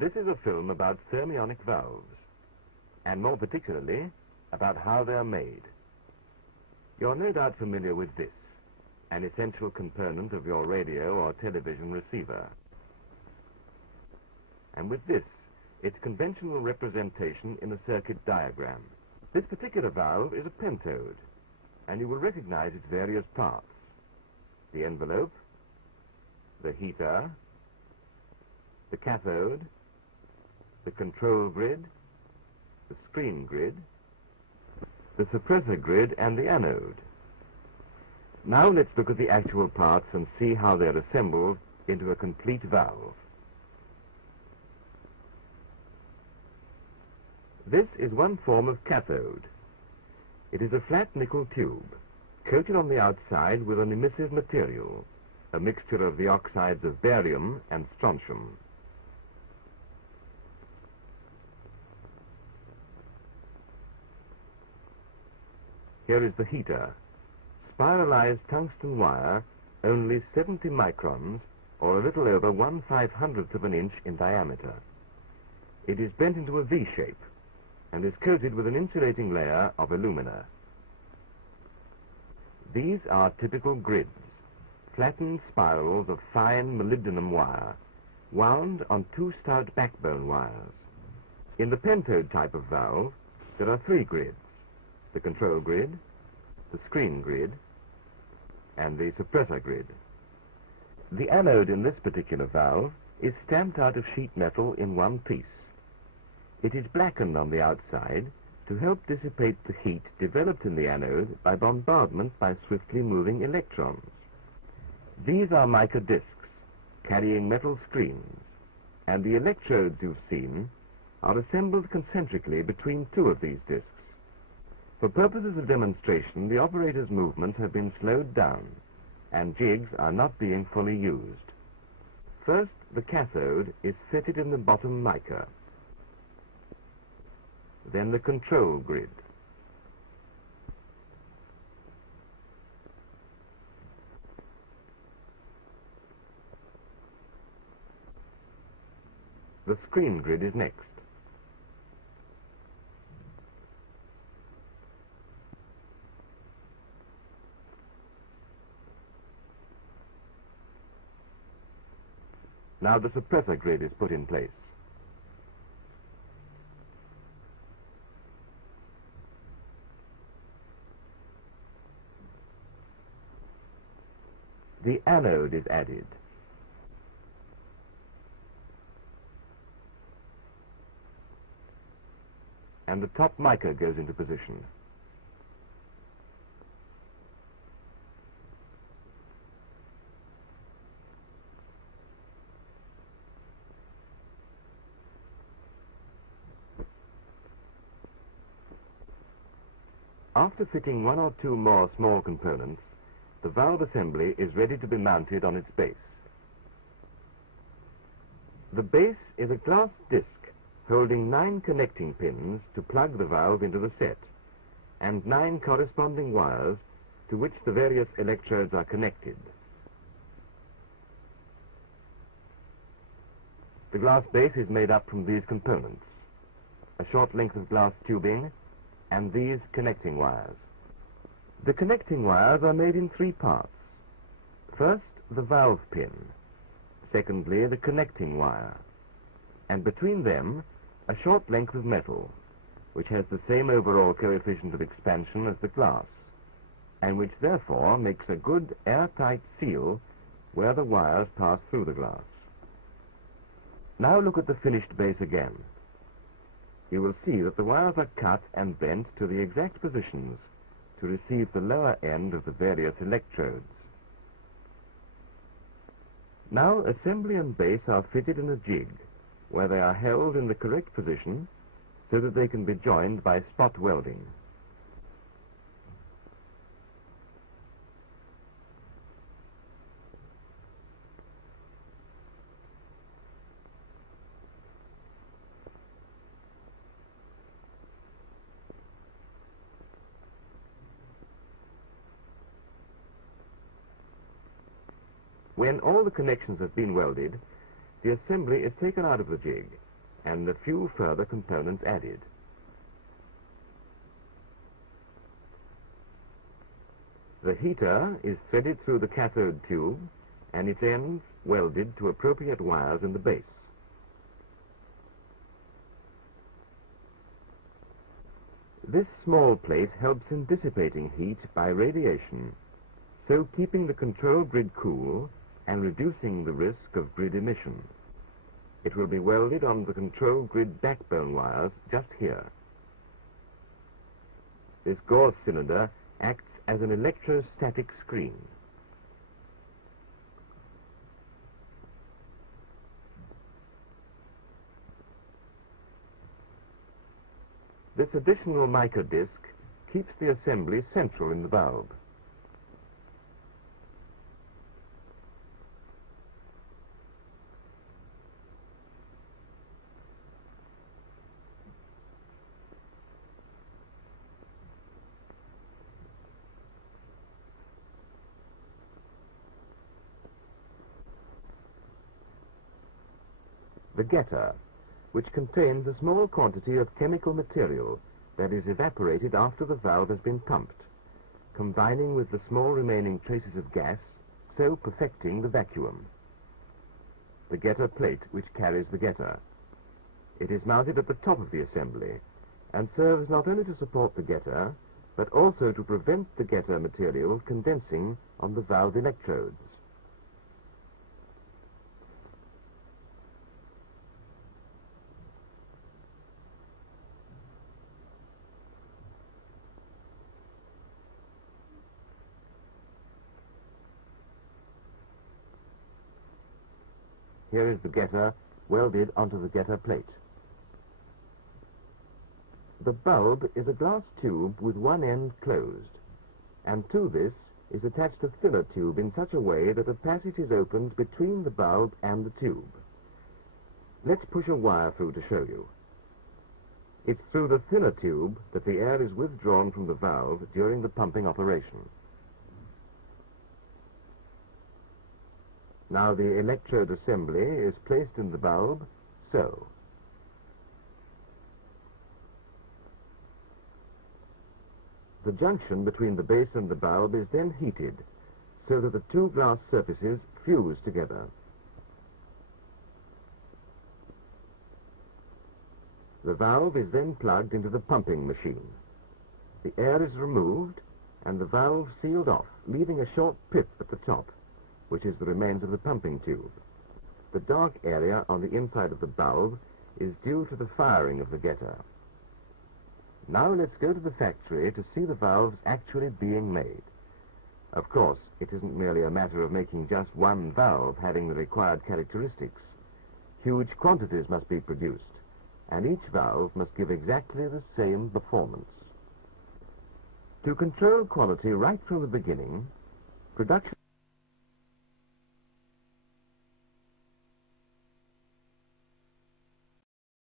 This is a film about thermionic valves, and more particularly, about how they are made. You're no doubt familiar with this, an essential component of your radio or television receiver. And with this, its conventional representation in a circuit diagram. This particular valve is a pentode, and you will recognize its various parts: the envelope, the heater, the cathode, the control grid, the screen grid, the suppressor grid, and the anode. Now let's look at the actual parts and see how they're assembled into a complete valve. This is one form of cathode. It is a flat nickel tube, coated on the outside with an emissive material, a mixture of the oxides of barium and strontium. Here is the heater, spiralized tungsten wire, only 70 microns, or a little over 1/500th of an inch in diameter. It is bent into a V shape and is coated with an insulating layer of alumina. These are typical grids, flattened spirals of fine molybdenum wire, wound on two stout backbone wires. In the pentode type of valve, there are three grids: the control grid, the screen grid, and the suppressor grid. The anode in this particular valve is stamped out of sheet metal in one piece. It is blackened on the outside to help dissipate the heat developed in the anode by bombardment by swiftly moving electrons. These are mica discs carrying metal screens, and the electrodes you've seen are assembled concentrically between two of these discs. For purposes of demonstration, the operator's movements have been slowed down, and jigs are not being fully used. First, the cathode is fitted in the bottom mica. Then the control grid. The screen grid is next. Now the suppressor grid is put in place. The anode is added. And the top mica goes into position. After fitting one or two more small components, the valve assembly is ready to be mounted on its base. The base is a glass disc holding 9 connecting pins to plug the valve into the set, and 9 corresponding wires to which the various electrodes are connected. The glass base is made up from these components: a short length of glass tubing and these connecting wires. The connecting wires are made in 3 parts. First, the valve pin. Secondly, the connecting wire. And between them, a short length of metal, which has the same overall coefficient of expansion as the glass, and which therefore makes a good airtight seal where the wires pass through the glass. Now look at the finished base again. You will see that the wires are cut and bent to the exact positions to receive the lower end of the various electrodes. Now assembly and base are fitted in a jig, where they are held in the correct position so that they can be joined by spot welding. When all the connections have been welded, the assembly is taken out of the jig and a few further components added. The heater is threaded through the cathode tube and its ends welded to appropriate wires in the base. This small plate helps in dissipating heat by radiation, so keeping the control grid cool and reducing the risk of grid emission. It will be welded on the control grid backbone wires just here. This gauze cylinder acts as an electrostatic screen. This additional mica disc keeps the assembly central in the valve. The getter, which contains a small quantity of chemical material that is evaporated after the valve has been pumped, combining with the small remaining traces of gas, so perfecting the vacuum. The getter plate which carries the getter. It is mounted at the top of the assembly and serves not only to support the getter, but also to prevent the getter material condensing on the valve electrodes. Here is the getter welded onto the getter plate. The bulb is a glass tube with one end closed, and to this is attached a filler tube in such a way that a passage is opened between the bulb and the tube. Let's push a wire through to show you. It's through the filler tube that the air is withdrawn from the valve during the pumping operation. Now the electrode assembly is placed in the bulb, so. The junction between the base and the bulb is then heated, so that the two glass surfaces fuse together. The valve is then plugged into the pumping machine. The air is removed and the valve sealed off, leaving a short pip at the top, which is the remains of the pumping tube. The dark area on the inside of the bulb is due to the firing of the getter. Now let's go to the factory to see the valves actually being made. Of course, it isn't merely a matter of making just one valve having the required characteristics. Huge quantities must be produced, and each valve must give exactly the same performance. To control quality right from the beginning, production